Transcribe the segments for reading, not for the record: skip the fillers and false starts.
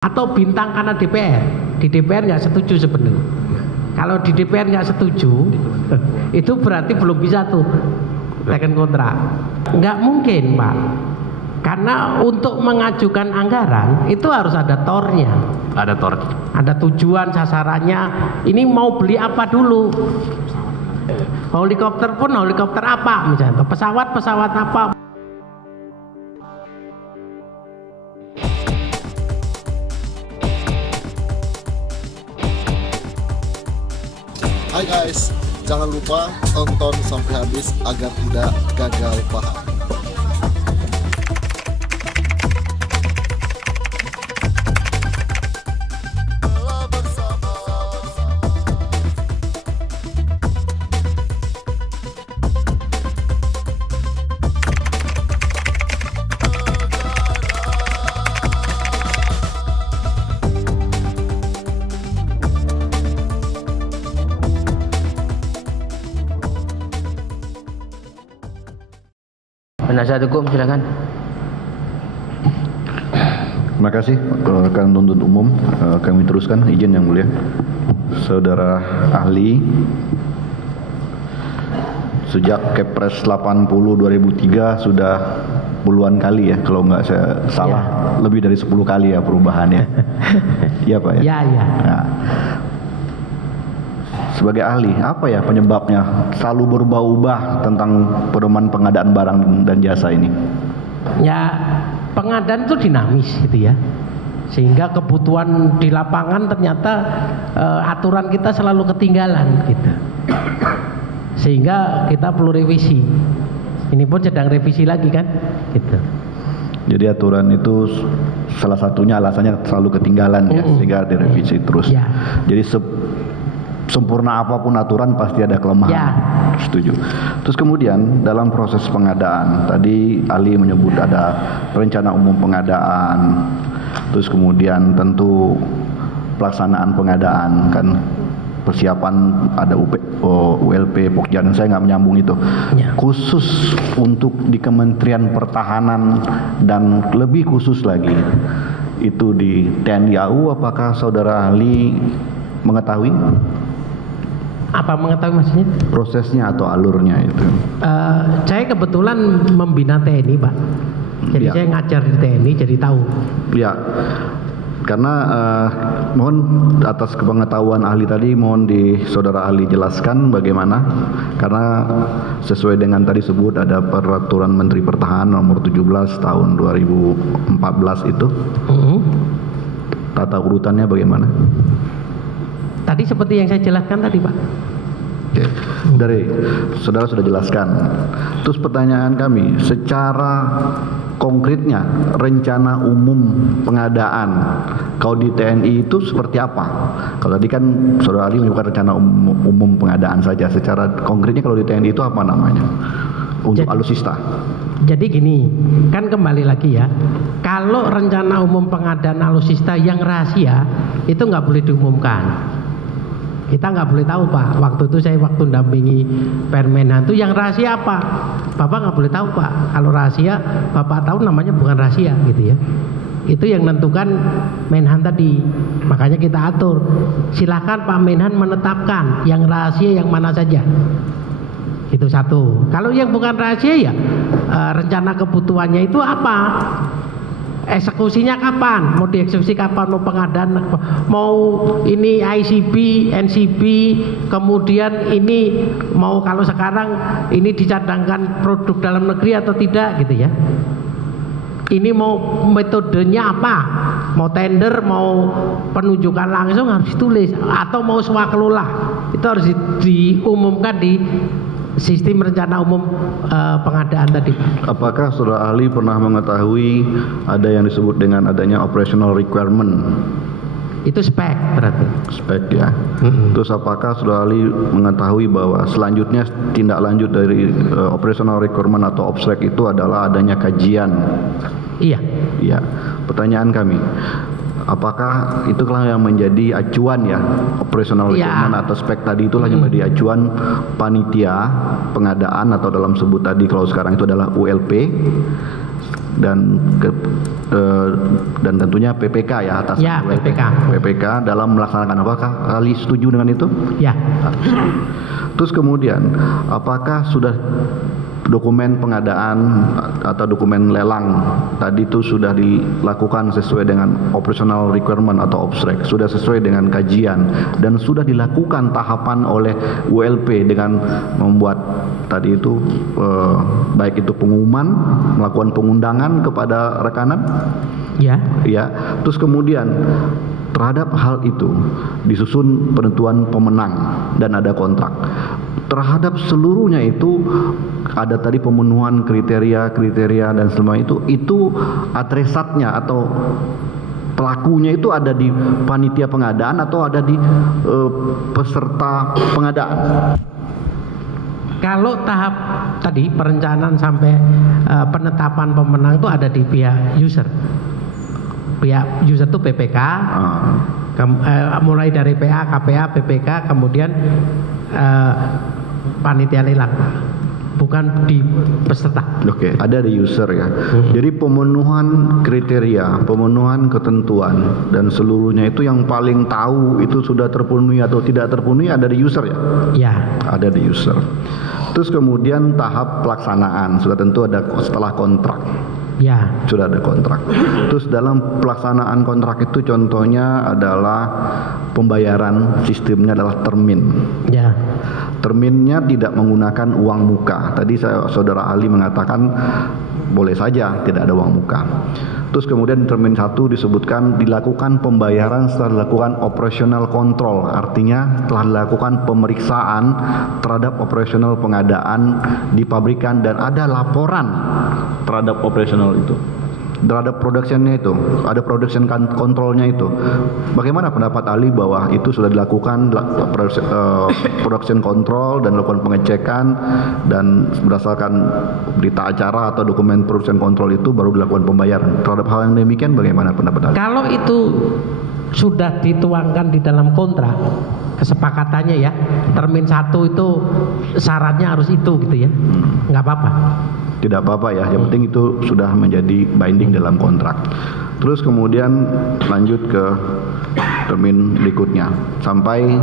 atau bintang karena DPR. Di DPR nggak setuju sebenarnya. Kalau di DPR nggak setuju, itu berarti belum bisa tuh second kontrak. Nggak mungkin, Pak. Karena untuk mengajukan anggaran itu harus ada tornya. Ada tor. Ada tujuan, sasarannya. Ini mau beli apa dulu? Helikopter pun helikopter apa misalnya? Pesawat apa? Hai guys, jangan lupa tonton sampai habis agar tidak gagal paham. Penasihat hukum silakan. Terima kasih rekan tuntut umum. Kami teruskan, izin yang mulia. Saudara ahli, sejak Kepres 80 2003 sudah puluhan kali ya, kalau nggak saya salah, lebih dari 10 kali ya perubahannya. Iya Pak ya? Ya. Nah, sebagai ahli, apa ya penyebabnya selalu berubah-ubah tentang pedoman pengadaan barang dan jasa ini? Ya, pengadaan itu dinamis gitu ya. Sehingga kebutuhan di lapangan ternyata aturan kita selalu ketinggalan gitu. Sehingga kita perlu revisi. Ini pun sedang revisi lagi kan gitu. Jadi aturan itu salah satunya alasannya selalu ketinggalan ya, sehingga direvisi terus. Ya. Jadi sempurna apapun aturan pasti ada kelemahan. Ya. Setuju. Terus kemudian dalam proses pengadaan, tadi Ali menyebut ada rencana umum pengadaan, terus kemudian tentu pelaksanaan pengadaan kan, persiapan ada ULP, Pokja, dan saya nggak menyambung itu. Ya. Khusus untuk di Kementerian Pertahanan dan lebih khusus lagi itu di TNI AU, apakah saudara ahli mengetahui Apa mengetahui maksudnya? prosesnya atau alurnya itu? Saya kebetulan membina TNI, Pak. Jadi Ya. saya ngajar di TNI, jadi tahu. Ya, karena mohon atas kepengetahuan ahli tadi, mohon di saudara ahli jelaskan bagaimana, karena sesuai dengan tadi sebut ada peraturan Menteri Pertahanan nomor 17 tahun 2014 itu, tata urutannya bagaimana? Tadi seperti yang saya jelaskan tadi, Pak. Oke, dari saudara sudah jelaskan. Terus pertanyaan kami, secara konkretnya rencana umum pengadaan kalau di TNI itu seperti apa? Kalau tadi kan saudara Ali menyebutkan rencana umum pengadaan saja. Secara konkretnya kalau di TNI itu apa namanya untuk alutsista? Jadi gini, kan kembali lagi ya, kalau rencana umum pengadaan alutsista yang rahasia itu nggak boleh diumumkan. Kita nggak boleh tahu, Pak. Waktu itu saya dampingi Permenhan itu yang rahasia apa? Bapak nggak boleh tahu, Pak. Kalau rahasia, Bapak tahu namanya bukan rahasia gitu ya. Itu yang menentukan Menhan tadi. Makanya kita atur. Silakan Pak Menhan menetapkan yang rahasia yang mana saja. Itu satu. Kalau yang bukan rahasia ya rencana kebutuhannya itu apa? Eksekusinya kapan? Mau dieksekusi kapan? Mau pengadaan? Mau ini ICB, NCB, kemudian ini mau kalau sekarang ini dicadangkan produk dalam negeri atau tidak gitu ya. Ini mau metodenya apa? Mau tender, mau penunjukan langsung harus ditulis, atau mau swakelola. Itu harus diumumkan di sistem rencana umum pengadaan tadi. Apakah saudara ahli pernah mengetahui ada yang disebut dengan adanya operational requirement? Itu spek berarti. Spek ya. Terus apakah saudara ahli mengetahui bahwa selanjutnya tindak lanjut dari operational requirement atau OPSREC itu adalah adanya kajian? Iya. Iya. Pertanyaan kami, apakah itulah yang menjadi acuan ya, operational requirement atau spek tadi itulah yang menjadi acuan panitia pengadaan, atau dalam sebut tadi kalau sekarang itu adalah ULP, dan tentunya PPK ya atas Ya, PPK dalam melaksanakan. Apakah Ali setuju dengan itu? Ya. Terus kemudian apakah sudah dokumen pengadaan atau dokumen lelang tadi itu sudah dilakukan sesuai dengan operational requirement atau OPSREC, sudah sesuai dengan kajian dan sudah dilakukan tahapan oleh ULP dengan membuat tadi itu baik itu pengumuman, melakukan pengundangan kepada rekanan? Ya. Ya. Terus kemudian terhadap hal itu disusun penentuan pemenang dan ada kontrak. Terhadap seluruhnya itu ada tadi pemenuhan kriteria dan semua itu adresatnya atau pelakunya itu ada di panitia pengadaan atau ada di peserta pengadaan. Kalau tahap tadi perencanaan sampai penetapan pemenang itu ada di pihak user. Pihak user itu PPK, mulai dari PA, KPA, PPK, kemudian panitia lelang, bukan di peserta. Oke, ada di user ya. Jadi pemenuhan kriteria, pemenuhan ketentuan dan seluruhnya itu yang paling tahu itu sudah terpenuhi atau tidak terpenuhi ada di user ya. Ya. Ada di user. Terus kemudian tahap pelaksanaan sudah tentu ada setelah kontrak. Ya. Sudah ada kontrak. Terus dalam pelaksanaan kontrak itu contohnya adalah pembayaran, sistemnya adalah termin. Ya. Terminnya tidak menggunakan uang muka. Tadi saudara Ali mengatakan boleh saja tidak ada uang muka. Terus kemudian termin 1 disebutkan dilakukan pembayaran setelah dilakukan operational control, artinya setelah dilakukan pemeriksaan terhadap operational pengadaan di pabrikan dan ada laporan terhadap operational itu, terhadap productionnya itu, ada production controlnya itu. Bagaimana pendapat Ali bahwa itu sudah dilakukan production control dan dilakukan pengecekan dan berdasarkan berita acara atau dokumen production control itu baru dilakukan pembayaran. Terhadap hal yang demikian bagaimana pendapat Ali? Kalau itu sudah dituangkan di dalam kontrak kesepakatannya ya, termin 1 itu syaratnya harus itu gitu ya, nggak apa-apa. Tidak apa-apa ya, yang penting itu sudah menjadi binding dalam kontrak. Terus kemudian lanjut ke termin berikutnya sampai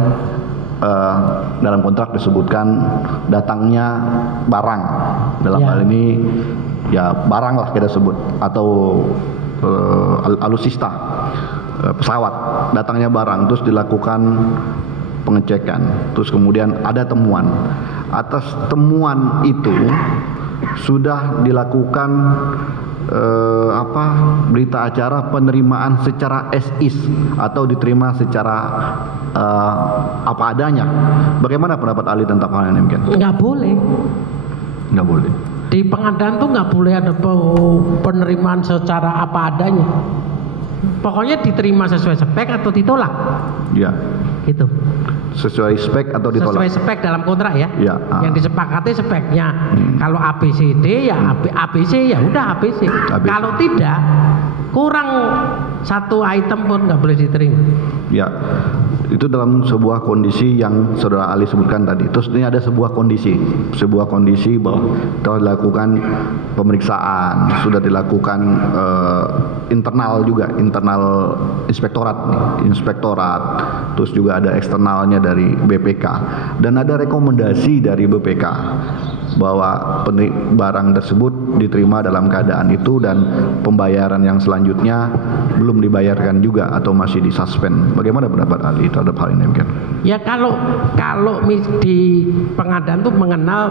dalam kontrak disebutkan datangnya barang, dalam hal ini ya barang lah kita sebut, atau alusista, pesawat, datangnya barang terus dilakukan pengecekan, terus kemudian ada temuan. Atas temuan itu sudah dilakukan berita acara penerimaan secara as-is atau diterima secara apa adanya. Bagaimana pendapat Ali tentang hal yang demikian? Nggak boleh. Nggak boleh. Di pengadaan tuh nggak boleh ada penerimaan secara apa adanya. Pokoknya diterima sesuai spek atau ditolak. Ya. Gitu. Sesuai spek atau ditolak? Sesuai spek dalam kontrak ya. Ya. Yang disepakati speknya. Kalau ABCD ya ABC ya udah ABC. Kalau tidak kurang satu item pun nggak boleh diterima. Ya. Itu dalam sebuah kondisi yang saudara Ali sebutkan tadi. Terus ini ada sebuah kondisi bahwa telah dilakukan pemeriksaan, sudah dilakukan internal juga, internal inspektorat, terus juga ada eksternalnya dari BPK dan ada rekomendasi dari BPK bahwa barang tersebut diterima dalam keadaan itu dan pembayaran yang selanjutnya belum dibayarkan juga atau masih disuspend. Bagaimana pendapat Ali terhadap hal ini? Ya kalau di pengadaan tuh mengenal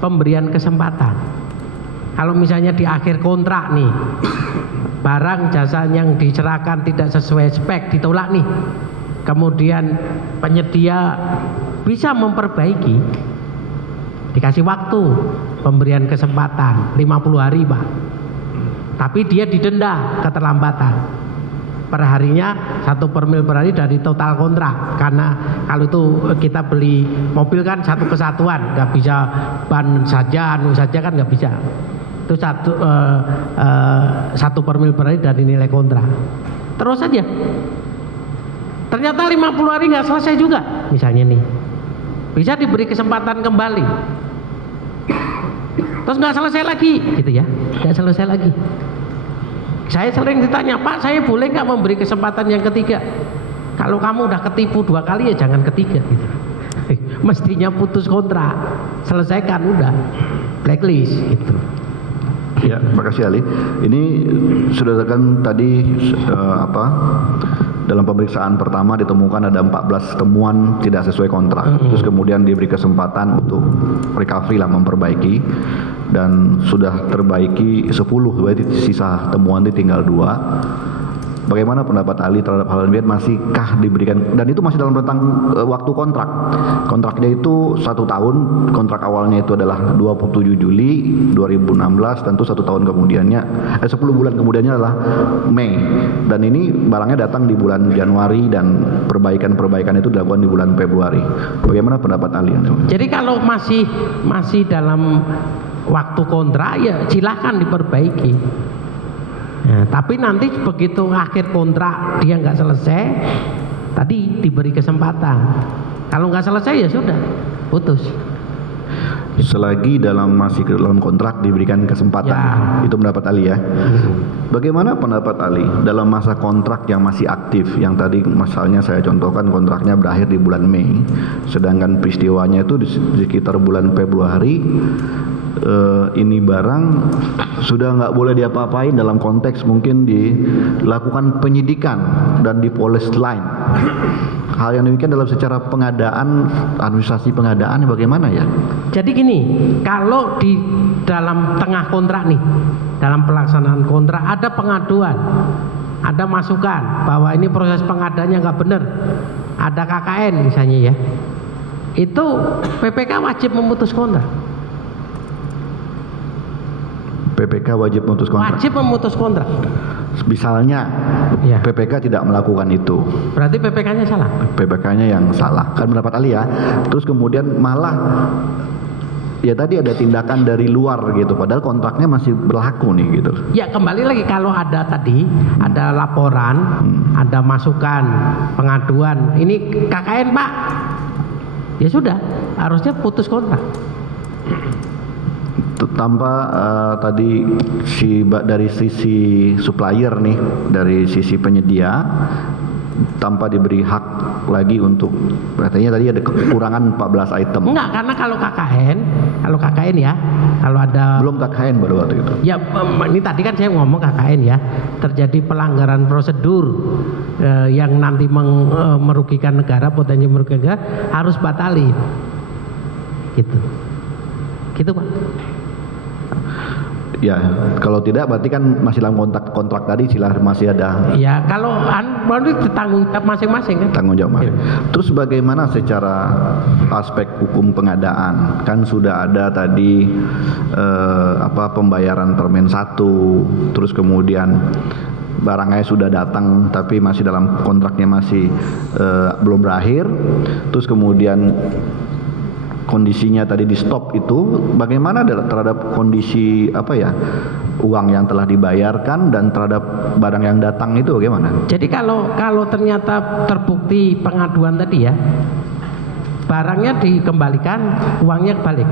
pemberian kesempatan. Kalau misalnya di akhir kontrak nih barang jasa yang diserahkan tidak sesuai spek ditolak nih, kemudian penyedia bisa memperbaiki, dikasih waktu pemberian kesempatan 50 hari Pak, tapi dia didenda keterlambatan per harinya 1 per mil per hari dari total kontrak. Karena kalau itu kita beli mobil kan satu kesatuan, nggak bisa ban saja anu saja kan nggak bisa, itu 1 per mil per hari dari nilai kontrak. Terus saja ternyata 50 hari nggak selesai juga misalnya nih, bisa diberi kesempatan kembali. terus nggak selesai lagi, gitu ya, nggak selesai lagi. Saya sering ditanya, Pak, saya boleh nggak memberi kesempatan yang ketiga? Kalau kamu udah ketipu 2 kali ya jangan ketiga, gitu. Mestinya putus kontrak, selesaikan udah, blacklist, gitu. Ya, makasih Ali. Ini sudah kan tadi dalam pemeriksaan pertama ditemukan ada 14 temuan tidak sesuai kontrak. Terus kemudian diberi kesempatan untuk recovery lah, memperbaiki, dan sudah terbaiki 10, berarti sisa temuan itu tinggal 2. Bagaimana pendapat Ali terhadap hal ini? Masihkah diberikan, dan itu masih dalam rentang waktu kontrak. Kontraknya itu 1 tahun, kontrak awalnya itu adalah 27 Juli 2016, tentu 1 tahun kemudiannya 10 bulan kemudiannya adalah Mei, dan ini barangnya datang di bulan Januari dan perbaikan itu dilakukan di bulan Februari. Bagaimana pendapat Ali? Jadi kalau masih dalam waktu kontrak ya silahkan diperbaiki. Nah, tapi nanti begitu akhir kontrak dia nggak selesai, tadi diberi kesempatan. Kalau nggak selesai ya sudah, putus. Selagi masih dalam kontrak diberikan kesempatan, ya. Itu pendapat Ali ya. Bagaimana pendapat Ali dalam masa kontrak yang masih aktif, yang tadi misalnya saya contohkan kontraknya berakhir di bulan Mei, sedangkan peristiwanya itu di sekitar bulan Februari. Ini barang sudah nggak boleh diapa-apain, dalam konteks mungkin dilakukan penyidikan dan di police line. Hal yang demikian dalam secara pengadaan, administrasi pengadaan bagaimana ya? Jadi gini, kalau di dalam tengah kontrak nih, dalam pelaksanaan kontrak ada pengaduan, ada masukan bahwa ini proses pengadaannya nggak benar, ada KKN misalnya ya, itu PPK wajib memutus kontrak. PPK wajib memutus kontrak. Wajib memutus kontrak. Misalnya ya. PPK tidak melakukan itu, berarti PPK-nya salah. PPK-nya yang salah, kan pendapat Ali ya. Terus kemudian malah ya tadi ada tindakan dari luar gitu, padahal kontraknya masih berlaku nih gitu. Ya kembali lagi, kalau ada tadi ada laporan, ada masukan, pengaduan, ini KKN Pak, ya sudah, harusnya putus kontrak. Tanpa tadi dari sisi supplier nih, dari sisi penyedia, tanpa diberi hak lagi untuk, katanya tadi ada kekurangan 14 item. Enggak, karena kalau KKN ya, kalau ada, belum KKN baru waktu itu. Ya ini tadi kan saya ngomong KKN ya, terjadi pelanggaran prosedur yang nanti merugikan negara, potensi merugikan negara, harus batalin. Gitu Pak. Ya, kalau tidak berarti kan masih dalam kontrak tadi masih ada. Ya, kalau baru tanggung jawab masing-masing kan. Tanggung jawab masing. Terus bagaimana secara aspek hukum pengadaan? Kan sudah ada tadi pembayaran Permen 1, terus kemudian barangnya sudah datang tapi masih dalam kontraknya masih belum berakhir. Terus kemudian kondisinya tadi di stop, itu bagaimana terhadap kondisi uang yang telah dibayarkan dan terhadap barang yang datang itu bagaimana? Jadi kalau ternyata terbukti pengaduan tadi ya, barangnya dikembalikan, uangnya balik.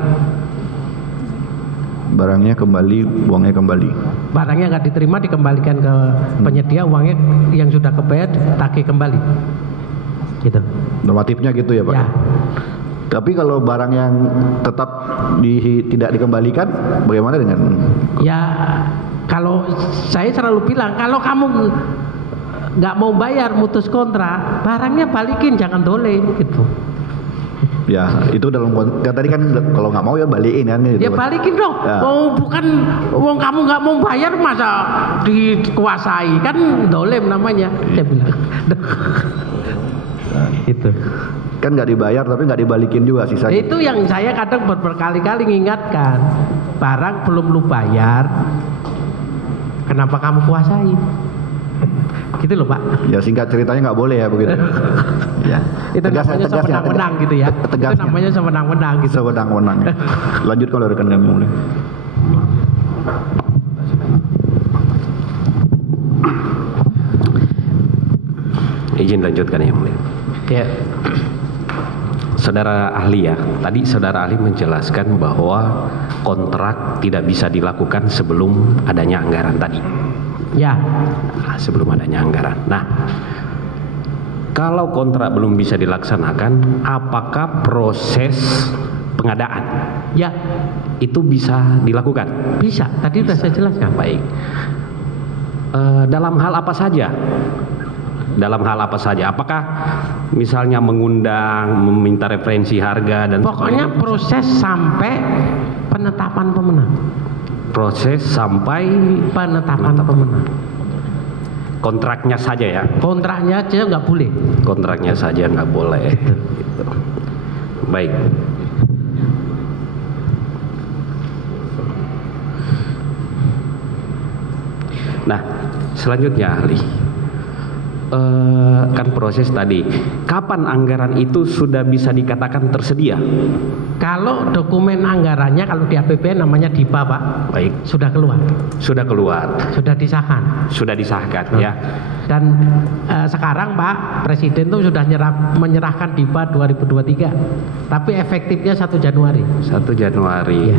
Barangnya kembali, uangnya kembali. Barangnya nggak diterima, dikembalikan ke penyedia, uangnya yang sudah kebayar ditagih kembali. Gitu. Normatifnya gitu ya Pak? Ya. Tapi kalau barang yang tetap tidak dikembalikan, bagaimana dengan? Ya, kalau saya selalu bilang, kalau kamu nggak mau bayar, mutus kontrak, barangnya balikin, jangan dolen gitu. Ya, itu dalam tadi kan kalau nggak mau ya balikin kan gitu. Ya balikin dong. Ya. Bukan kamu nggak mau bayar masa dikuasai, kan dolen namanya. Saya bilang. Itu. Kan nggak dibayar tapi nggak dibalikin juga sisanya. Itu yang saya kadang berkali-kali mengingatkan, barang belum lu bayar, kenapa kamu kuasai? Gitu loh Pak. Ya singkat ceritanya nggak boleh ya begitu. Ya. Itu namanya sewenang-wenang gitu ya. Tegasnya. Itu namanya sewenang-wenang gitu. Sewenang-wenang. Ya. Lanjut kalau rekan kami mulai. Izin lanjutkan ya mulia. Ya. Saudara ahli ya, tadi saudara ahli menjelaskan bahwa kontrak tidak bisa dilakukan sebelum adanya anggaran tadi. Ya, Sebelum adanya anggaran. Nah, kalau kontrak belum bisa dilaksanakan, apakah proses pengadaan ya itu bisa dilakukan? bisa. Tadi sudah saya jelaskan. Baik. Dalam hal apa saja? Dalam hal apa saja? Apakah misalnya mengundang, meminta referensi harga dan Pokoknya sebagainya? proses sampai penetapan pemenang. Proses sampai Penetapan pemenang. kontraknya saja ya. Kontraknya aja nggak boleh. Kontraknya saja nggak boleh. Gitu. Baik. Nah, selanjutnya ahli. Kan proses tadi. Kapan anggaran itu sudah bisa dikatakan tersedia? Kalau dokumen anggarannya kalau di APBN namanya DIPA, Pak, Baik, sudah keluar, sudah keluar, sudah disahkan. sudah disahkan ya. Dan sekarang Pak Presiden tuh sudah menyerahkan DIPA 2023, tapi efektifnya 1 Januari. 1 Januari. Iya.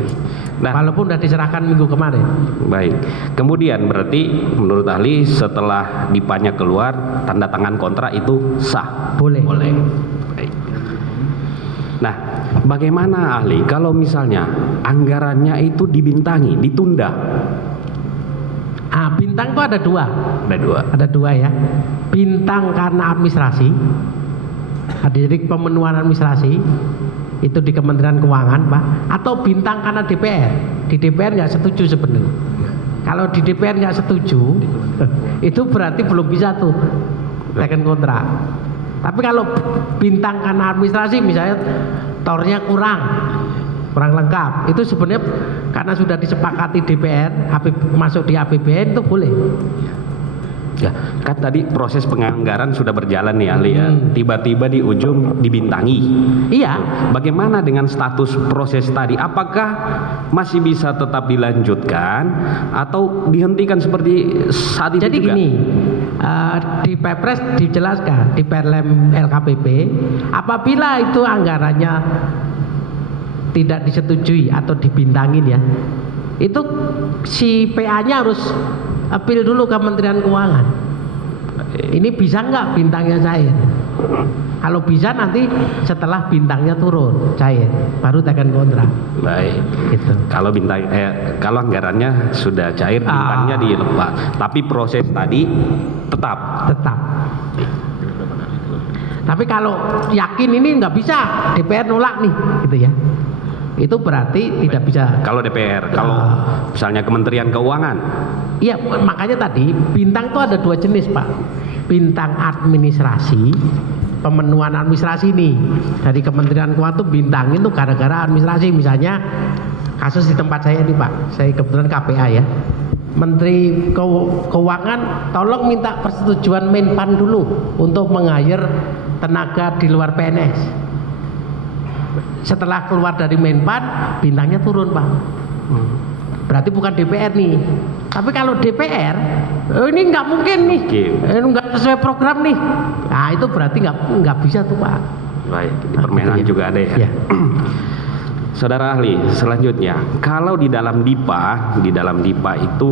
Nah, Walaupun sudah diserahkan minggu kemarin. baik. Kemudian berarti menurut ahli setelah DIPA-nya keluar, tanda tangan kontrak itu sah. Boleh. Boleh. Baik. Nah, bagaimana ahli kalau misalnya anggarannya itu dibintangi, ditunda? Bintang itu ada dua. Ada dua. Ya. Bintang karena administrasi. Jadi pemenuhan administrasi itu di Kementerian Keuangan, Pak. Atau bintang karena DPR. Di DPR nggak setuju sebenarnya. Kalau di DPR nggak setuju, itu berarti belum bisa tuh teken kontrak. Tapi kalau bintang karena administrasi, misalnya tornya kurang lengkap, itu sebenarnya karena sudah disepakati DPR masuk di APBN itu boleh. Ya, kan tadi proses penganggaran sudah berjalan nih ahli ya. Tiba-tiba di ujung dibintangi. Iya. Bagaimana dengan status proses tadi? Apakah masih bisa tetap dilanjutkan atau dihentikan seperti saat itu Jadi juga? gini, di Perpres dijelaskan di Perlem LKPP, apabila itu anggarannya tidak disetujui atau dibintangin ya, itu si PA-nya harus appeal dulu ke Kementerian Keuangan. Ini bisa nggak bintangnya cair? Kalau bisa nanti setelah bintangnya turun cair, baru tekan kontrak. Baik. Gitu. Kalau kalau anggarannya sudah cair, bintangnya dilepas. Tapi proses tadi tetap. Tapi kalau yakin ini nggak bisa, DPR nolak nih, gitu ya. Itu berarti tidak bisa. Kalau DPR, kalau misalnya Kementerian Keuangan. Iya, makanya tadi bintang itu ada dua jenis, Pak. Bintang administrasi, pemenuhan administrasi nih dari Kementerian Keuangan tuh bintang itu gara-gara administrasi. Misalnya kasus di tempat saya nih, Pak, saya kebetulan KPA ya. Menteri Keuangan tolong minta persetujuan Menpan dulu untuk meng-hire tenaga di luar PNS. Setelah keluar dari Menpan, bintangnya turun, Pak. Berarti bukan DPR nih. Tapi kalau DPR, ini nggak mungkin nih, nggak sesuai program nih. Nah itu berarti nggak bisa tuh, Pak. Baik, di permenan juga ada ya. Saudara ahli, selanjutnya, kalau di dalam DIPA itu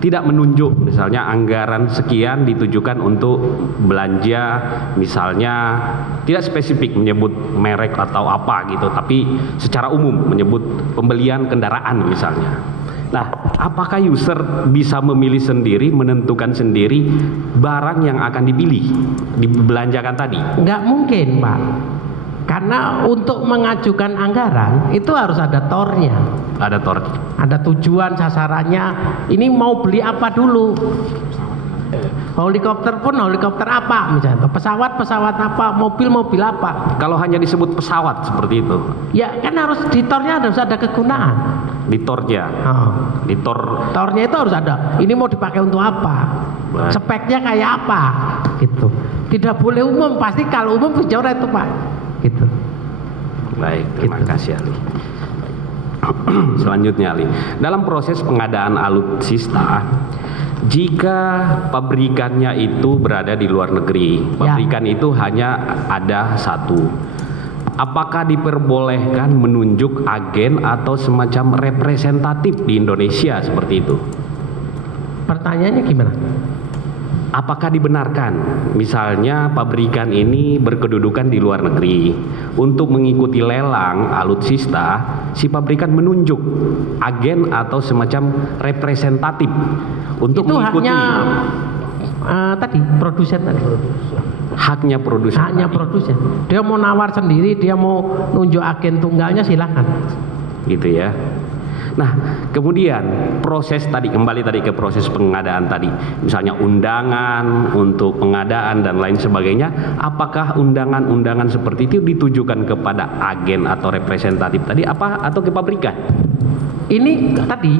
tidak menunjuk misalnya anggaran sekian ditujukan untuk belanja, misalnya tidak spesifik menyebut merek atau apa gitu, tapi secara umum menyebut pembelian kendaraan misalnya. Nah, apakah user bisa memilih sendiri, menentukan sendiri barang yang akan dipilih, dibelanjakan tadi? Nggak mungkin, Pak. Karena untuk mengajukan anggaran itu harus ada tornya. Ada tor. Ada tujuan, sasarannya. Ini mau beli apa dulu? Helikopter pun helikopter apa misalnya, pesawat apa, mobil apa. Kalau hanya disebut pesawat seperti itu, ya kan harus di tornya harus ada kegunaan. di tornya, di tor. Tornya itu harus ada. Ini mau dipakai untuk apa? Baik. Speknya kayak apa? Gitu. Tidak boleh umum. Pasti kalau umum bicara itu, Pak. Gitu. Baik, terima kasih Ali. Selanjutnya Ali, dalam proses pengadaan alutsista Jika pabrikannya itu berada di luar negeri, pabrikan itu hanya ada satu. Apakah diperbolehkan menunjuk agen atau semacam representatif di Indonesia seperti itu? Pertanyaannya gimana? Apakah dibenarkan misalnya pabrikan ini berkedudukan di luar negeri, untuk mengikuti lelang alutsista si pabrikan menunjuk agen atau semacam representatif untuk Itu mengikuti tadi produsen tadi. haknya produsen Haknya tadi. produsen. Dia mau nawar sendiri, dia mau nunjuk agen tunggalnya, silakan. Gitu ya. Nah, kemudian proses tadi, kembali tadi ke proses pengadaan tadi, misalnya undangan untuk pengadaan dan lain sebagainya, apakah undangan-undangan seperti itu ditujukan kepada agen atau representatif tadi apa atau ke pabrikan? Ini tadi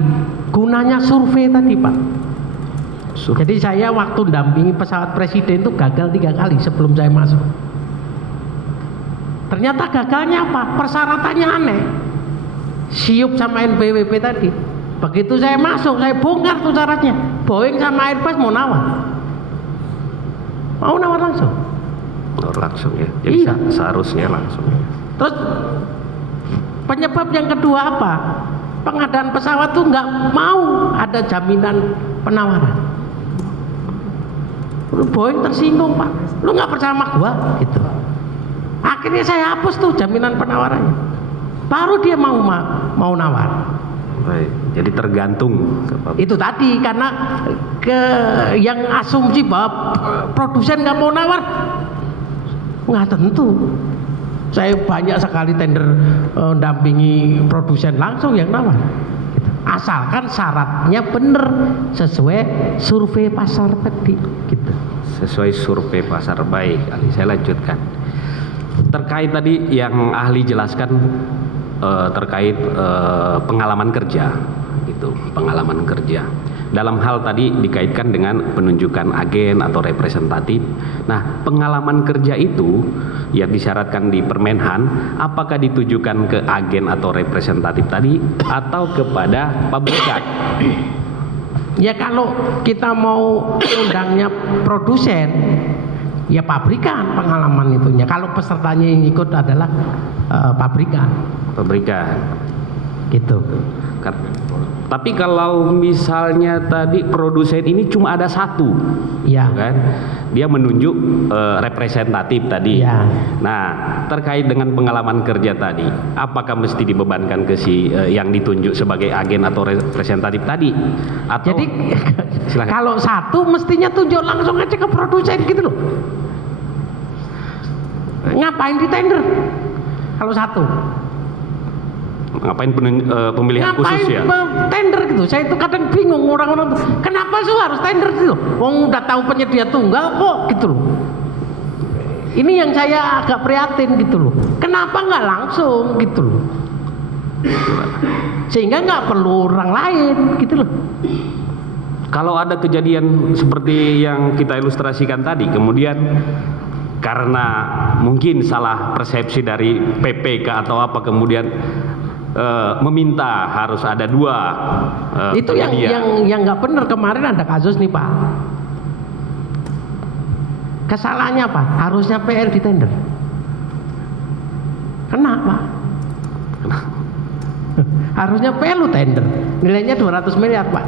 gunanya survei tadi, Pak. Jadi saya waktu dampingi pesawat presiden itu gagal 3 kali sebelum saya masuk. Ternyata gagalnya apa? Persyaratannya aneh. Siup sama NPWP tadi. Begitu saya masuk, saya bongkar tuh syaratnya. Boeing sama Airbus mau nawar. Mau nawar langsung. Langsung ya. Jadi Iya. seharusnya langsung. Terus penyebab yang kedua apa? Pengadaan pesawat tuh nggak mau ada jaminan penawaran. Boeing tersinggung, Pak. Lu nggak percaya sama gua gitu. Akhirnya saya hapus tuh jaminan penawarannya. Baru dia mau nawar. Baik. Jadi tergantung ke pabrik. Itu tadi karena yang asumsi bahwa produsen nggak mau nawar, nggak tentu. Saya banyak sekali tender dampingi produsen langsung yang nawar. Asalkan syaratnya benar sesuai survei pasar tadi. Gitu. Sesuai survei pasar. Baik, ahli, saya lanjutkan. Terkait tadi yang ahli jelaskan terkait pengalaman kerja, gitu, pengalaman kerja. Dalam hal tadi dikaitkan dengan penunjukan agen atau representatif. Nah, pengalaman kerja itu yang disyaratkan di Permenhan, apakah ditujukan ke agen atau representatif tadi atau kepada pabrikan? Ya kalau kita mau undangnya produsen, ya pabrikan pengalaman itunya. Kalau pesertanya yang ikut adalah pabrikan, gitu. Tapi kalau misalnya tadi produsen ini cuma ada satu, Ya. kan? Dia menunjuk representatif tadi. Ya. Nah, terkait dengan pengalaman kerja tadi, apakah mesti dibebankan ke si yang ditunjuk sebagai agen atau representatif tadi? Atau Jadi silakan. kalau satu mestinya tunjuk langsung aja ke produsen gitu loh. Ngapain di tender? Kalau satu, ngapain pemilihan khusus ya? tender gitu? Saya itu kadang bingung orang-orang tuh, kenapa sih harus tender gitu loh? Wong udah tahu penyedia tunggal kok gitu loh. Ini yang saya agak prihatin gitu loh. Kenapa nggak langsung gitu loh? Sehingga nggak perlu orang lain gitu loh. Kalau ada kejadian seperti yang kita ilustrasikan tadi, kemudian karena mungkin salah persepsi dari PPK atau apa, kemudian meminta harus ada dua Itu yang nggak benar. Kemarin ada kasus nih Pak. Kesalahannya apa? Harusnya PL di tender. Kenapa? Harusnya PL lu tender. Nilainya 200 miliar Pak.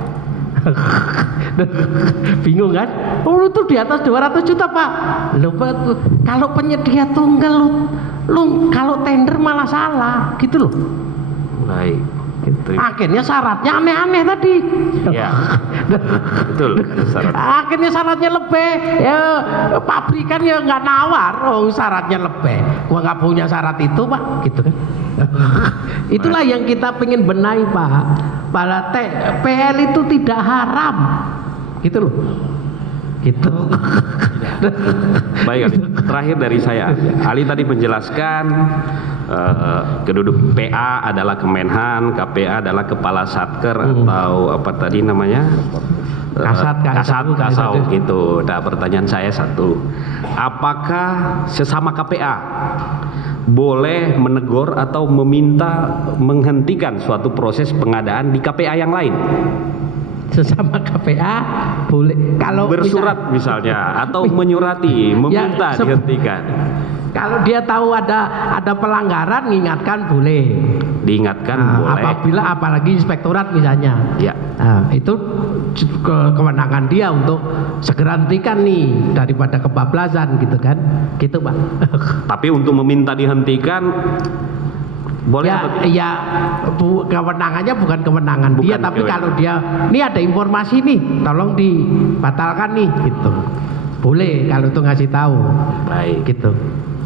Bingung kan? Oh itu di atas 200 juta Pak. Loh, kalau penyedia tunggal lu kalau tender malah salah gitu loh. baik. Gitu. Akhirnya syaratnya aneh-aneh tadi. Ya, betul. Syarat. Akhirnya syaratnya lebih. Ya pabrikan ya nggak nawar. Oh syaratnya lebih. Gua nggak punya syarat itu Pak. Gitu kan? Itulah yang kita pengen benahi Pak. Pada PL itu tidak haram. Gitu loh. Gitu. Baik, Ali. Terakhir dari saya, Ali tadi menjelaskan keduduk PA adalah Kemenhan, KPA adalah Kepala Satker atau apa tadi namanya? Kasat gitu. Nah, pertanyaan saya satu, apakah sesama KPA boleh menegur atau meminta menghentikan suatu proses pengadaan di KPA yang lain? sesama KPA boleh. Kalau Bersurat misalnya atau menyurati, meminta Ya, dihentikan. kalau dia tahu ada pelanggaran, mengingatkan boleh. Diingatkan Nah, boleh. apabila apalagi inspektorat misalnya, Ya. nah, itu kewenangan dia untuk segera hentikan nih daripada kebablasan gitu kan, gitu Pak. Tapi untuk meminta dihentikan boleh Ya, atau tidak? ya kewenangannya bukan kewenangan dia, Bukan tapi kewenangan. kalau dia, ini ada informasi nih, tolong dibatalkan nih, gitu. Boleh kalau itu ngasih tahu, Baik. gitu.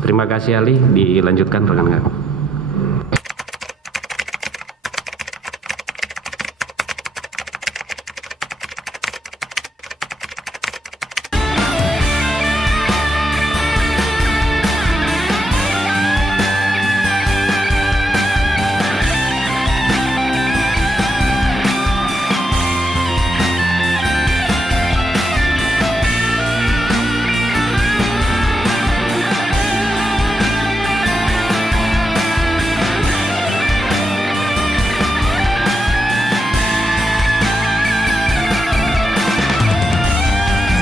Terima kasih Ali, dilanjutkan rekan-rekan.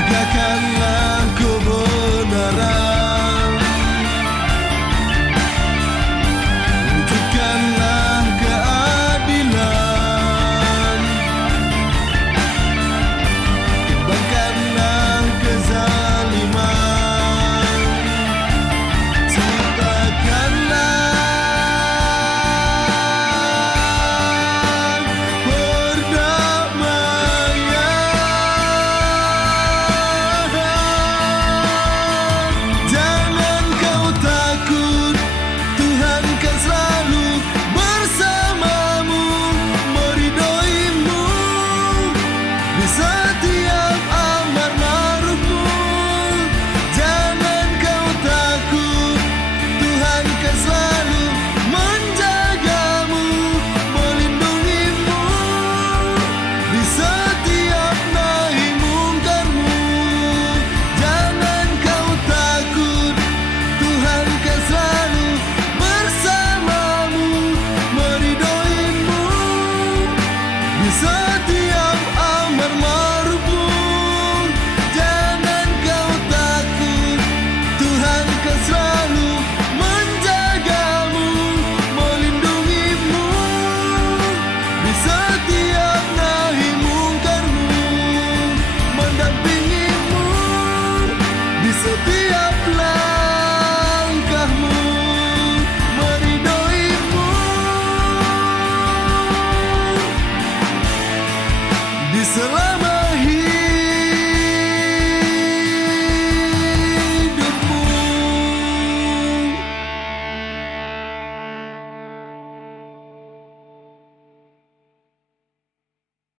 Tegakkanlah kebenaran, wujudkanlah keadilan, timbangkanlah kezaliman, ciptakanlah perdamaian. Jangan kau takut, Tuhan kan selalu bersamamu, meridhoimu di setiap amar ma'rufmu. Jangan kau takut, Tuhan kan selalu menjagamu, melindungimu di setiap nahi mungkarmu. Jangan kau takut, Tuhan kan selalu bersamamu, meridhoimu di setiap amar ma'rufmu. Jangan kau takut, Tuhan kan selalu menjagamu, melindungimu di setiap nahi mungkarmu, mendampingimu di setiap langkahmu, meridhoimu di selama